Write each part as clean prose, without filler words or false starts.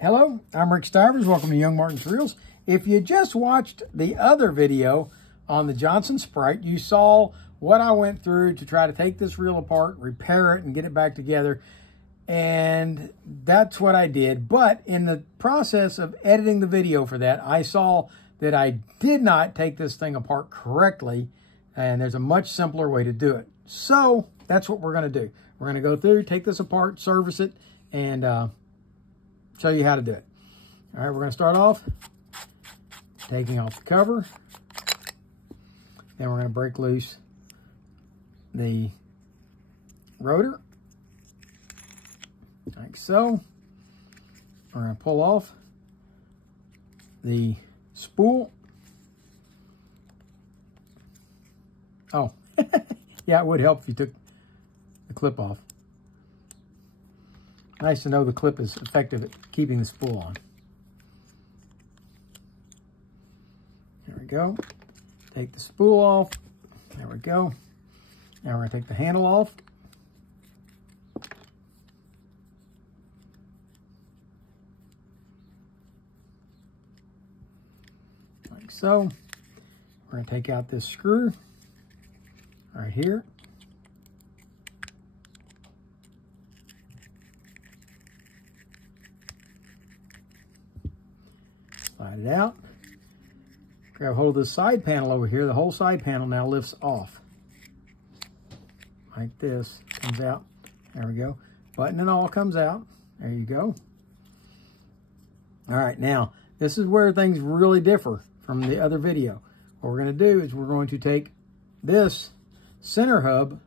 Hello, I'm Rick Stivers. Welcome to Young Martin's Reels. If you just watched the other video on the Johnson Sprite, you saw what I went through to try to take this reel apart, repair it, and get it back together. And that's what I did. But in the process of editing the video for that, I saw that I did not take this thing apart correctly. And there's a much simpler way to do it. So that's what we're going to do. We're going to go through, take this apart, service it, and show you how to do it. All right, we're going to start off taking off the cover. Then we're going to break loose the rotor, like so. We're going to pull off the spool. Oh, yeah, it would help if you took the clip off. Nice to know the clip is effective at keeping the spool on. There we go. Take the spool off. There we go. Now we're going to take the handle off. Like so. We're going to take out this screw right here. Slide it out. Grab hold of this side panel over here. The whole side panel now lifts off. Like this. Comes out. There we go. Button and all comes out. There you go. All right, now, this is where things really differ from the other video. What we're going to do is we're going to take this center hub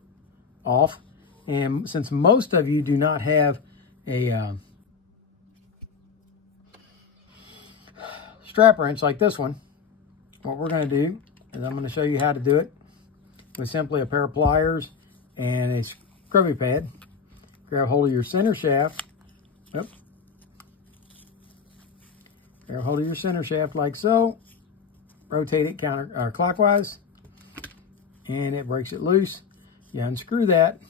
off. And since most of you do not have a strap wrench like this one, what we're going to do is I'm going to show you how to do it with simply a pair of pliers and a scrubby pad. Grab hold of your center shaft. Yep. Grab hold of your center shaft like so. Rotate it clockwise, and it breaks it loose. You unscrew that.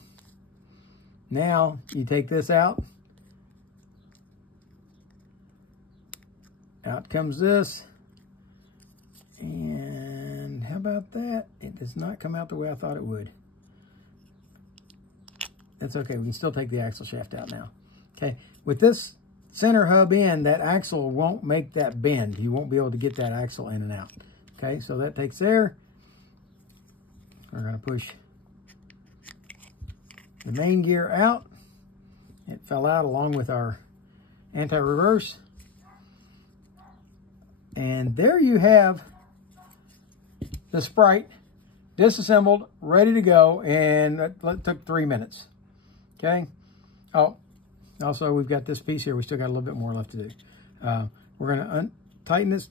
Now you take this out. Out comes this. And how about that? It does not come out the way I thought it would. That's okay. We can still take the axle shaft out now. Okay. With this center hub in, that axle won't make that bend. You won't be able to get that axle in and out. Okay. So that takes there. We're going to push the main gear out. It fell out along with our anti-reverse. And there you have the Sprite disassembled, ready to go, and it took 3 minutes. Okay. Oh, also we've got this piece here. We still got a little bit more left to do. We're going to tighten this,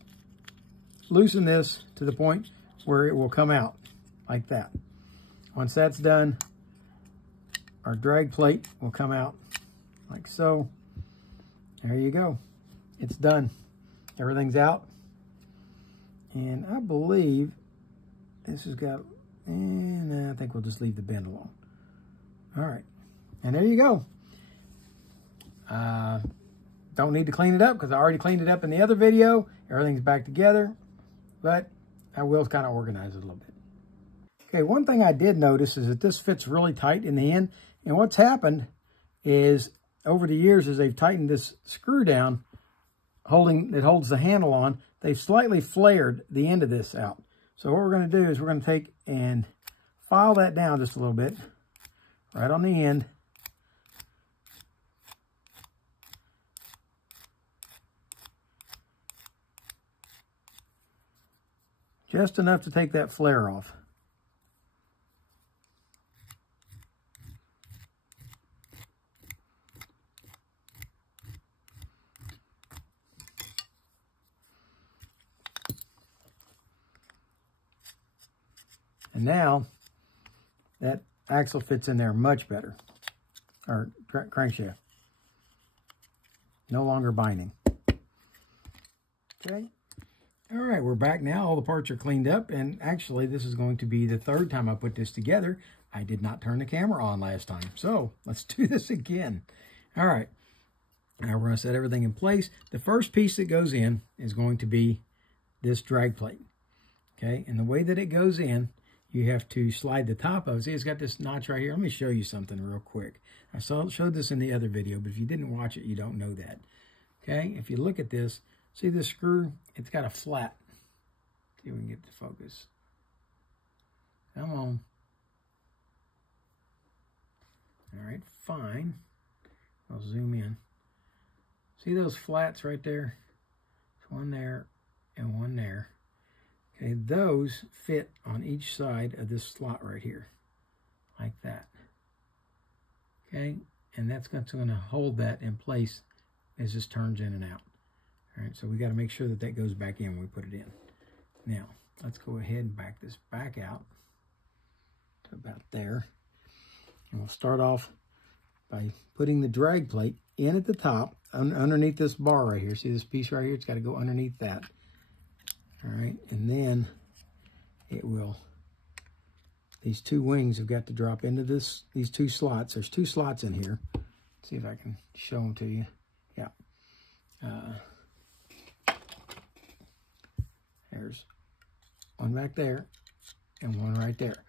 loosen this to the point where it will come out like that. Once that's done, our drag plate will come out like so. There you go. It's done. Everything's out. And I believe this has got, and I think we'll just leave the bend alone. All right. And there you go. Don't need to clean it up because I already cleaned it up in the other video. Everything's back together, but I will kind of organize it a little bit. Okay, one thing I did notice is that this fits really tight in the end. And what's happened is over the years as they've tightened this screw down, that holds the handle on, they've slightly flared the end of this out. So what we're going to do is we're going to take and file that down just a little bit, right on the end. Just enough to take that flare off. And now that axle fits in there much better, or crankshaft. No longer binding. Okay. All right, we're back now. All the parts are cleaned up, and actually this is going to be the third time I put this together. I did not turn the camera on last time, so let's do this again. All right. Now we're going to set everything in place. The first piece that goes in is going to be this drag plate. Okay, and the way that it goes in, you have to slide the top of it. See, it's got this notch right here. Let me show you something real quick. I showed this in the other video, but if you didn't watch it, you don't know that. Okay, if you look at this, see this screw? It's got a flat. See if we can get the focus. Come on. All right, fine. I'll zoom in. See those flats right there? There's one there and one there. Okay, those fit on each side of this slot right here, like that. Okay, and that's going to hold that in place as this turns in and out. All right, so we got to make sure that that goes back in when we put it in. Now, let's go ahead and back this back out to about there. And we'll start off by putting the drag plate in at the top, underneath this bar right here. See this piece right here? It's got to go underneath that. All right, and then it will, these two wings have got to drop into these two slots. There's two slots in here. Let's see if I can show them to you. Yeah. There's one back there and one right there.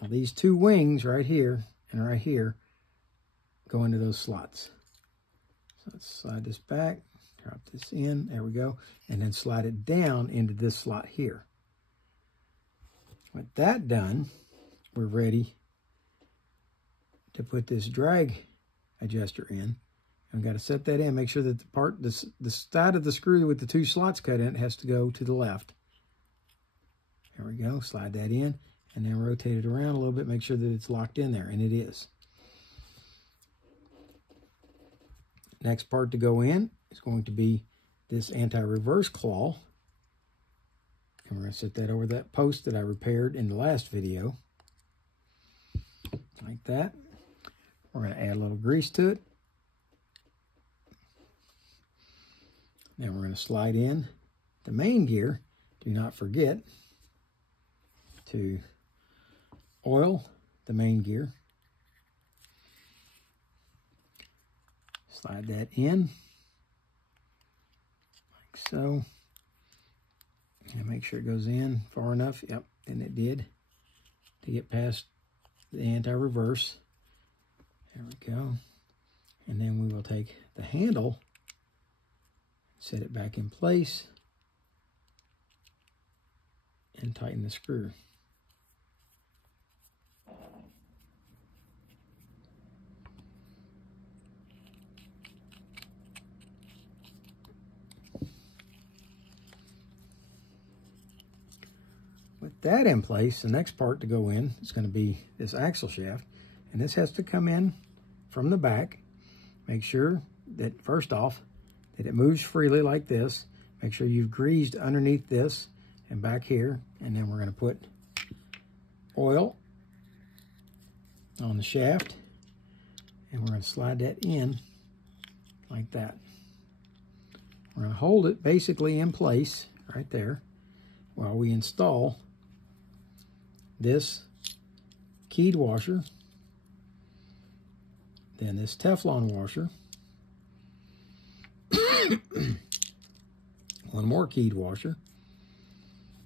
Now these two wings right here and right here go into those slots. So let's slide this back. Drop this in, there we go, and then slide it down into this slot here. With that done, we're ready to put this drag adjuster in. I've got to set that in, make sure that the side of the screw with the two slots cut in it has to go to the left. There we go, slide that in, and then rotate it around a little bit, make sure that it's locked in there, and it is. Next part to go in is going to be this anti-reverse claw. And we're going to set that over that post that I repaired in the last video. Like that. We're going to add a little grease to it. Then we're going to slide in the main gear. Do not forget to oil the main gear. Slide that in, like so. And make sure it goes in far enough. Yep, and it did. To get past the anti-reverse. There we go. And then we will take the handle, set it back in place, and tighten the screw. With that in place, the next part to go in is going to be this axle shaft, and this has to come in from the back. Make sure that, first off, that it moves freely like this. Make sure you've greased underneath this and back here, and then we're going to put oil on the shaft, and we're going to slide that in like that. We're going to hold it basically in place right there while we install this keyed washer, then this Teflon washer, one more keyed washer,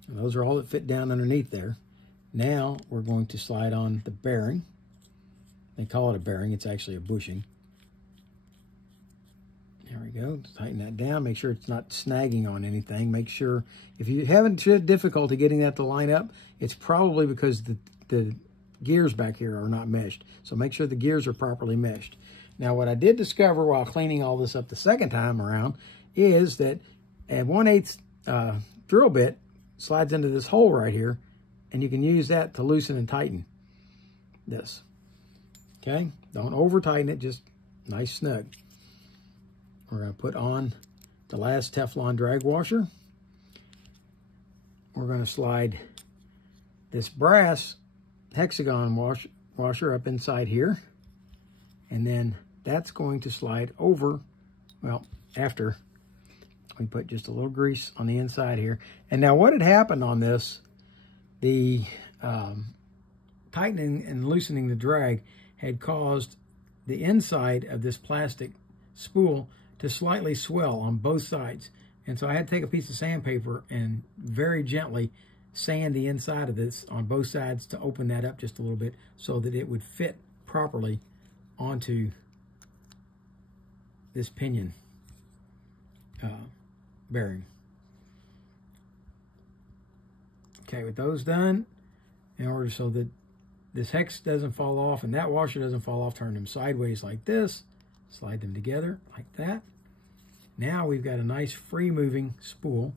and those are all that fit down underneath there. Now we're going to slide on the bearing. They call it a bearing, it's actually a bushing. There we go, tighten that down, make sure it's not snagging on anything. Make sure, if you haven't had difficulty getting that to line up, it's probably because the gears back here are not meshed. So make sure the gears are properly meshed. Now what I did discover while cleaning all this up the second time around is that a 1/8 drill bit slides into this hole right here, and you can use that to loosen and tighten this. Okay, don't over tighten it, just nice snug. We're going to put on the last Teflon drag washer. We're going to slide this brass hexagon washer up inside here. And then that's going to slide over, well, after we put just a little grease on the inside here. And now what had happened on this, the tightening and loosening the drag had caused the inside of this plastic spool to slightly swell on both sides. And so I had to take a piece of sandpaper and very gently sand the inside of this on both sides to open that up just a little bit so that it would fit properly onto this pinion bearing. Okay, with those done, in order so that this hex doesn't fall off and that washer doesn't fall off, turn them sideways like this, slide them together like that. Now we've got a nice free moving spool.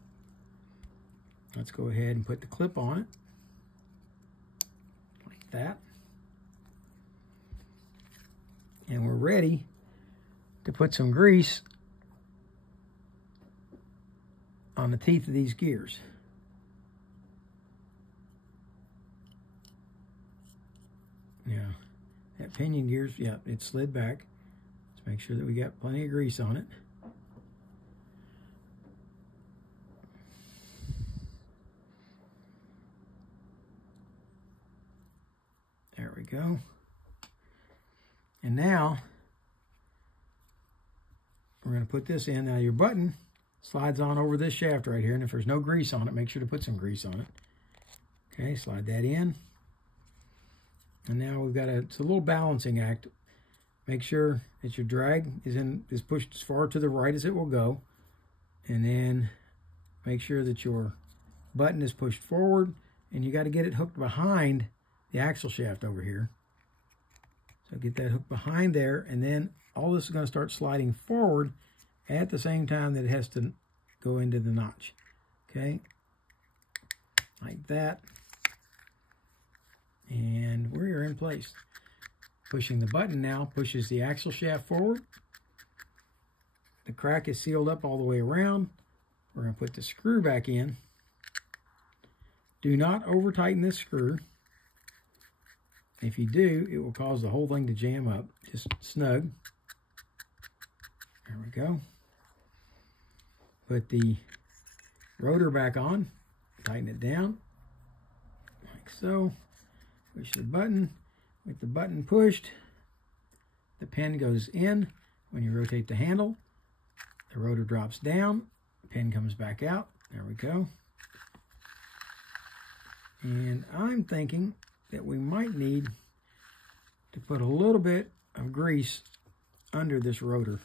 Let's go ahead and put the clip on it, like that. And we're ready to put some grease on the teeth of these gears. Now, that pinion gears, yeah, it slid back. Let's make sure that we got plenty of grease on it. There we go. And now, we're going to put this in. Now, your button slides on over this shaft right here, and if there's no grease on it, make sure to put some grease on it. Okay, slide that in. And now we've got it's a little balancing act. Make sure that your drag is pushed as far to the right as it will go. And then make sure that your button is pushed forward, and you got to get it hooked behind the axle shaft over here. So get that hooked behind there, and then all this is going to start sliding forward at the same time that it has to go into the notch. Okay, like that. And we're in place. Pushing the button now pushes the axle shaft forward. The crack is sealed up all the way around. We're going to put the screw back in. Do not over tighten this screw. If you do, it will cause the whole thing to jam up. Just snug. There we go. Put the rotor back on. Tighten it down. Like so. Push the button. With the button pushed, the pin goes in. When you rotate the handle, the rotor drops down. The pin comes back out. There we go. And I'm thinking that we might need to put a little bit of grease under this rotor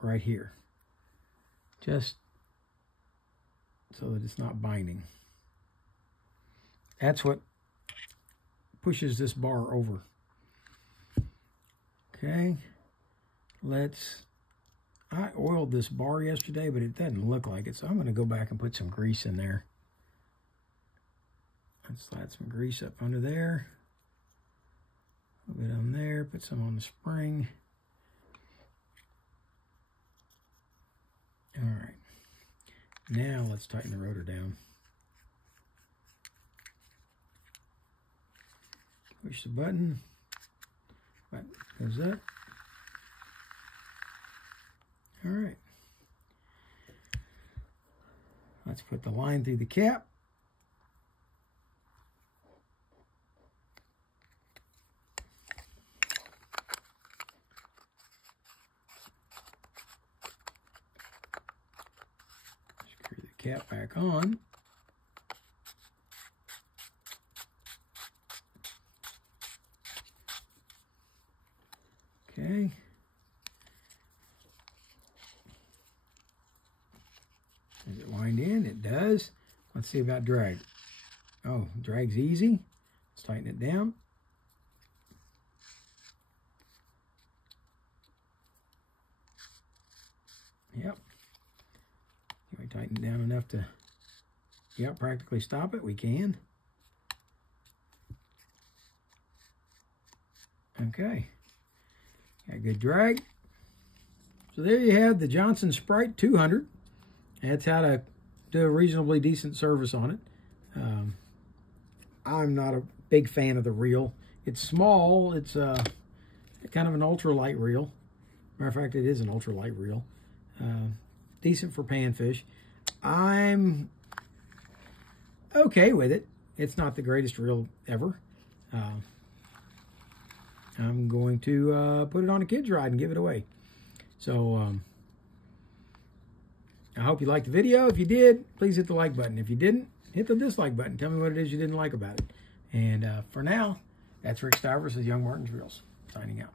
right here, just so that it's not binding. That's what pushes this bar over. Okay, I oiled this bar yesterday, but it doesn't look like it, so I'm going to go back and put some grease in there. Let's slide some grease up under there. A little bit on there. Put some on the spring. All right. Now let's tighten the rotor down. Push the button. Button goes up. All right. Let's put the line through the cap. Cap back on. Okay. Does it wind in? It does. Let's see about drag. Oh, drag's easy. Let's tighten it down. Yep. Can we tighten it down enough to, practically stop it? We can. Okay. Got good drag. So there you have the Johnson Sprite 200. That's how to do a reasonably decent service on it. I'm not a big fan of the reel. It's small. It's kind of an ultralight reel. Matter of fact, it is an ultralight reel. Decent for panfish. I'm okay with it. It's not the greatest reel ever. I'm going to put it on a kid's ride and give it away. So I hope you liked the video. If you did, please hit the like button. If you didn't, hit the dislike button. Tell me what it is you didn't like about it. And for now, that's Rick Stivers with Young Martin's Reels, signing out.